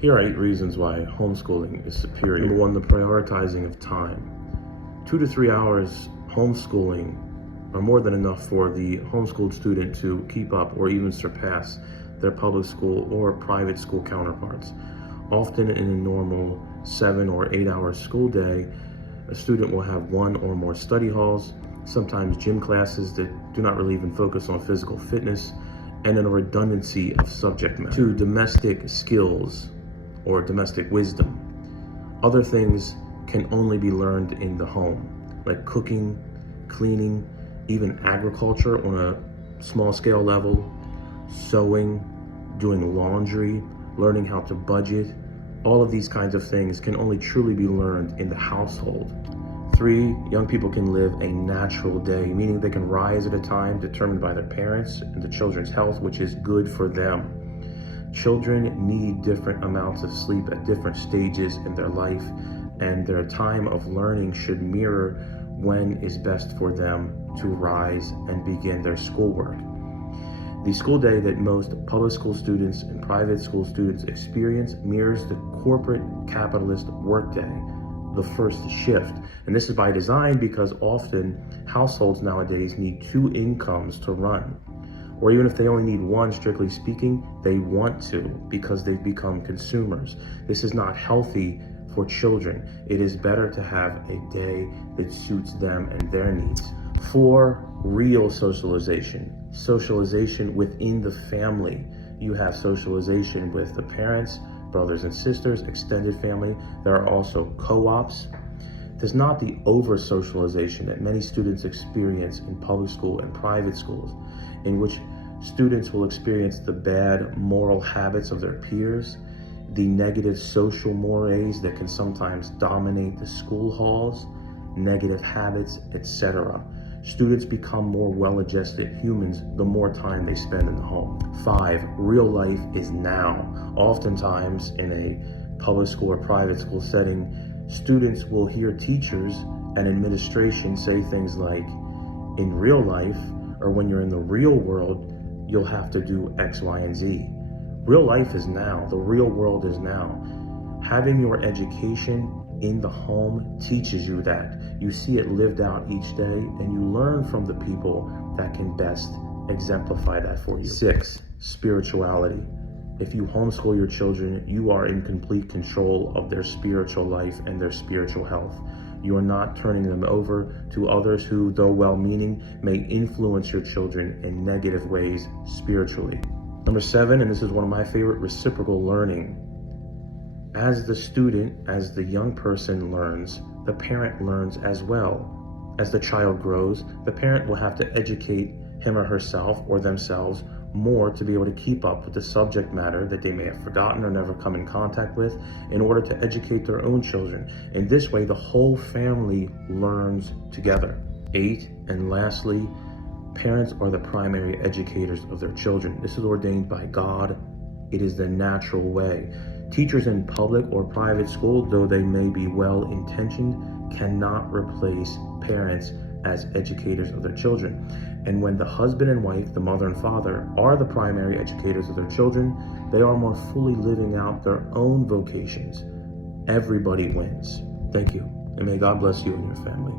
Here are 8 reasons why homeschooling is superior. Number 1, the prioritizing of time. 2 to 3 hours homeschooling are more than enough for the homeschooled student to keep up or even surpass their public school or private school counterparts. Often in a normal 7 or 8 hour school day, a student will have 1 or more study halls, sometimes gym classes that do not really even focus on physical fitness, and then a redundancy of subject matter. 2, domestic skills or domestic wisdom. Other things can only be learned in the home, like cooking, cleaning, even agriculture on a small scale level, sewing, doing laundry, learning how to budget. All of these kinds of things can only truly be learned in the household. 3, young people can live a natural day, meaning they can rise at a time determined by their parents and the children's health, which is good for them. Children need different amounts of sleep at different stages in their life, and their time of learning should mirror when is best for them to rise and begin their schoolwork. The school day that most public school students and private school students experience mirrors the corporate capitalist workday, the first shift. And this is by design because often households nowadays need 2 incomes to run. Or even if they only need 1, strictly speaking, they want to because they've become consumers. This is not healthy for children. It is better to have a day that suits them and their needs. 4, real socialization. Socialization within the family. You have socialization with the parents, brothers and sisters, extended family. There are also co-ops. There's not the over-socialization that many students experience in public school and private schools, in which students will experience the bad moral habits of their peers, the negative social mores that can sometimes dominate the school halls, negative habits, etc. Students become more well-adjusted humans the more time they spend in the home. 5, real life is now. Oftentimes in a public school or private school setting, students will hear teachers and administration say things like, in real life, or when you're in the real world, you'll have to do X, Y, and Z. Real life is now. The real world is now. Having your education in the home teaches you that. You see it lived out each day, and you learn from the people that can best exemplify that for you. 6, spirituality. If you homeschool your children, you are in complete control of their spiritual life and their spiritual health. You are not turning them over to others who, though well-meaning, may influence your children in negative ways spiritually. Number 7, and this is one of my favorite, reciprocal learning. As the student, as the young person learns, the parent learns as well. As the child grows, the parent will have to educate him or herself or themselves more to be able to keep up with the subject matter that they may have forgotten or never come in contact with in order to educate their own children. In this way, the whole family learns together. 8, and lastly, parents are the primary educators of their children. This is ordained by God. It is the natural way. Teachers in public or private school, though they may be well-intentioned, cannot replace parents as educators of their children. And when the husband and wife, the mother and father, are the primary educators of their children, they are more fully living out their own vocations. Everybody wins. Thank you, and may God bless you and your family.